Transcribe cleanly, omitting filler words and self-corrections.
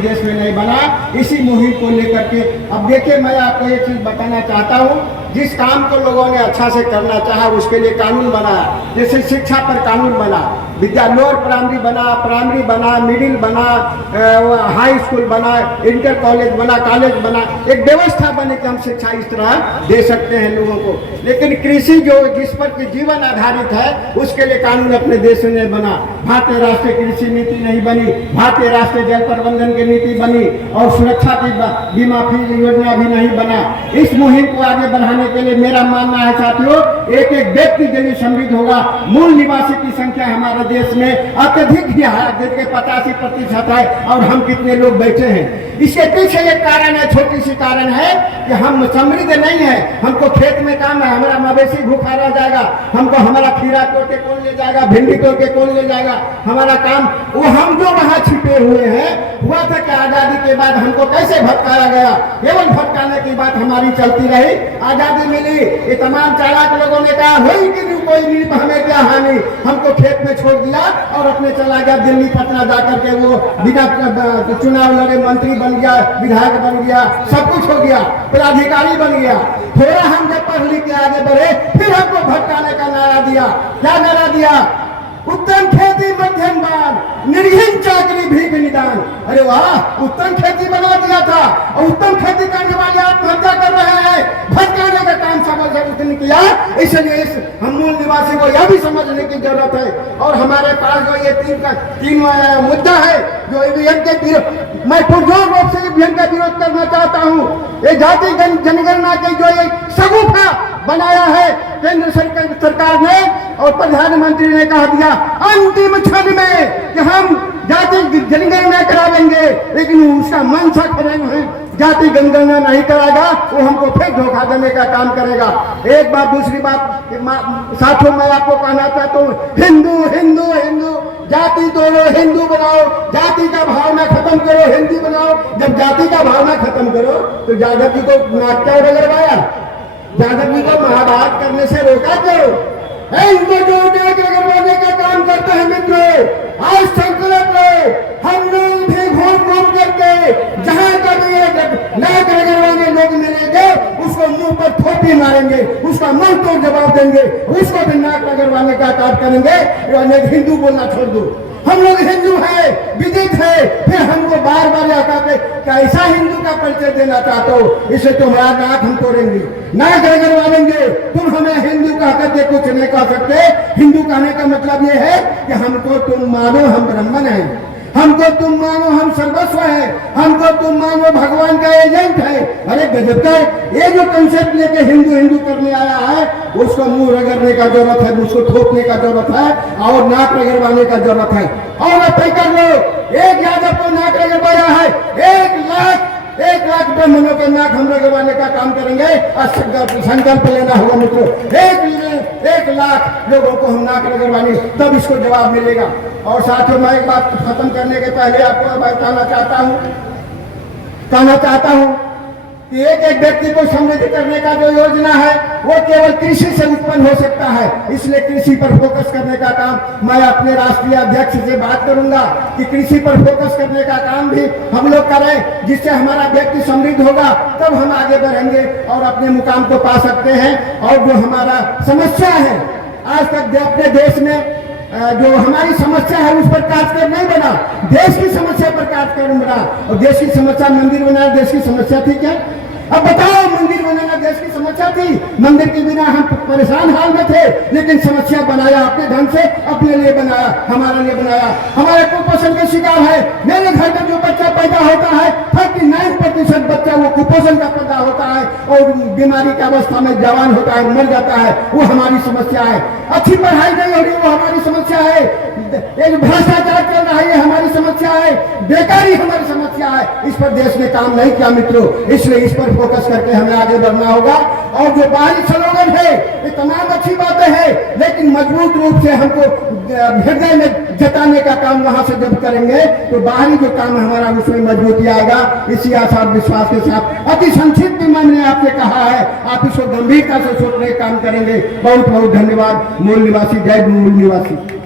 देश में नहीं बना। इसी मुहिम को लेकर के अब देखिए, मैं आपको एक चीज़ बताना चाहता हूँ, जिस काम को लोगों ने अच्छा से करना चाहा उसके लिए कानून बना। जैसे शिक्षा पर कानून बना, लोअर प्राइमरी बना, मिडिल बना, हाई स्कूल बना, इंटर कॉलेज बना, कॉलेज बना, एक व्यवस्था बने कि हम शिक्षा इस तरह दे सकते हैं लोगों को। लेकिन कृषि जो जिस पर कि जीवन आधारित है, उसके लिए कानून अपने देश में नहीं बना। भारतीय राष्ट्रीय कृषि नीति नहीं बनी, भारतीय राष्ट्रीय जल प्रबंधन की नीति बनी, और सुरक्षा की बीमा फी योजना भी नहीं बना। इस मुहिम को आगे बढ़ाने के लिए मेरा मानना है साथियों, एक एक व्यक्ति यदि समृद्ध होगा, मूल निवासी की संख्या हमारे देश में अत्यधिक ही है, 85% है, और हम कितने लोग बैठे हैं। इसके पीछे एक कारण है, छोटी सी कारण है कि हम समृद्ध नहीं है। हमको खेत में काम है, हमारा मवेशी भूखा रह जाएगा, हमको हमारा खीरा तोड़ के कौन ले जाएगा, भिंडी तोड़ के कौन ले जाएगा, हमारा काम वो हम जो वहाँ छिपे हुए हैं। हुआ था कि आजादी के बाद हमको कैसे भटकाया गया, केवल भटकाने की बात हमारी चलती रही। आजादी मिली, ये तमाम चालाक लोगों ने कहा वही कि कोई नहीं, हमें क्या हानि, हमको खेत में छोड़ दिया और अपने चला गया दिल्ली पटना जाकर के वो बिना चुनाव लड़े मंत्री बन गया, विधायक बन गया, सब कुछ हो गया, पदाधिकारी बन गया। थोड़ा हम जब पढ़ लिख के आगे बढ़े, फिर हमको भटकाने का नारा दिया। क्या नारा दिया? उत्तम खेती मध्यम दान, निर्घिन चाकरी भीख निदान। अरे वाह, उत्तम खेती बना दिया था, और उत्तम खेती करने वाले आत्महत्या कर रहे हैं। भटकाने का काम समझ उसने किया। इसलिए हम मूल निवासी को यह भी समझने की जरूरत है। और हमारे पास जो ये तीन मुद्दा है जो ईवीएम के विरोध, मैं पुरजोर रूप से ईवीएम का विरोध करना चाहता हूँ। ये जाति जनगणना के जो एक सगुफा बनाया है केंद्र सरकार ने और प्रधानमंत्री ने कहा दिया अंतिम क्षण में कि हम जाति जनगणना करा लेंगे, लेकिन उसका मन सा करेंगे जाति जनगणना नहीं कराएगा, वो हमको फिर धोखा देने का काम करेगा। एक बात, दूसरी बात साथियों, मैं आपको कहना चाहता हूँ, हिंदू हिंदू हिंदू जाति तोड़ो, हिंदू बनाओ, जाति का भावना खत्म करो, हिंदी बनाओ। जब जाति का भावना खत्म करो तो यादव जी को नाक क्या लगवाया, यादव जी को महाभारत करने से रोका क्यों? इनको जो करवाने का काम करते हैं मित्रों, आज संकल्प लो, हम लोग भी घूम करके जहां कभी नाक रगड़वाने लोग मिलेंगे उसको मुंह पर थोपी मारेंगे, उसका मुंह तोड़ जवाब देंगे, उसको भी नाक रगड़वाने का काम करेंगे। हिंदू बोलना छोड़ दो, हम लोग हिंदू है, विदित है, फिर हमको बार बार आकर कैसा हिंदू का परिचय देना चाहते हो? इसे तुम्हारा नाक हम तोड़ेंगे, नाक रगड़वा देंगे। तुम हमें हिंदू कह करके कुछ नहीं कह सकते। हिंदू कहने का मतलब ये है कि हमको तुम मानो हम ब्राह्मण हैं, हमको तुम मानो हम सर्वस्व है, हमको तुम मानो भगवान का एजेंट है। अरे गजब का ये जो कंसेप्ट लेके हिंदू हिंदू करने आया है, उसको मुंह रगड़ने का जरूरत है, उसको ठोकने का जरूरत है, और नाक रगड़वाने का जरूरत है। और अब तय कर लो, एक यादव को नाक रगड़वाया है, 1 लाख ब्राह्मणों के नाक हम रगड़वाने का काम करेंगे। संकल्प लेना होगा मित्रों, 1 लाख लोगों को हम नाक रगड़वानी, तब इसको जवाब मिलेगा। और साथियों, मैं एक बात खत्म करने के पहले आपको कहना चाहता हूँ कि एक व्यक्ति को समृद्ध करने का जो योजना है वो केवल कृषि से उत्पन्न हो सकता है। इसलिए कृषि पर फोकस करने का काम मैं अपने राष्ट्रीय अध्यक्ष से बात करूंगा कि कृषि पर फोकस करने का काम भी हम लोग करें, जिससे हमारा व्यक्ति समृद्ध होगा, तब हम आगे बढ़ेंगे और अपने मुकाम को पा सकते हैं। और जो हमारा समस्या है आज तक अपने देश में जो हमारी समस्या है उस पर कार्यक्रम नहीं बना, देश की समस्या पर कार्यक्रम बना। और देश की समस्या मंदिर बनाना देश की समस्या थी क्या? अब बताओ, मंदिर बनाना देश की समस्या थी? मंदिर के बिना हम परेशान हाल में थे, लेकिन समस्या बनाया अपने ढंग से, अपने लिए बनाया, हमारे लिए बनाया। हमारे कुपोषण के शिकार है। मेरे घर में जो बच्चा पैदा होता है 39% बच्चा वो कुपोषण का पैदा होता है और बीमारी की अवस्था में जवान होता है, मर जाता है। वो हमारी समस्या है। अच्छी पढ़ाई नहीं हो रही, वो हमारी समस्या है। भ्रष्टाचार चल रहा है, हमारी समस्या है। बेकारी हमारी समस्या है। इस पर देश ने काम नहीं किया मित्रों, इसलिए इस पर फोकस करके हमें आगे बढ़ना होगा। और जो बाहरी स्लोगन है ये तमाम अच्छी बातें हैं, लेकिन मजबूत रूप से हमको हृदय में जताने का काम वहां से जब करेंगे तो बाहरी जो काम हमारा उसमें मजबूती आएगा। इसी आशा विश्वास के साथ अति संक्षिप्त में मैंने आपसे कहा है, आप इसको गंभीरता से सोचने का काम करेंगे। बहुत बहुत धन्यवाद। मूल निवासी, जय मूल निवासी।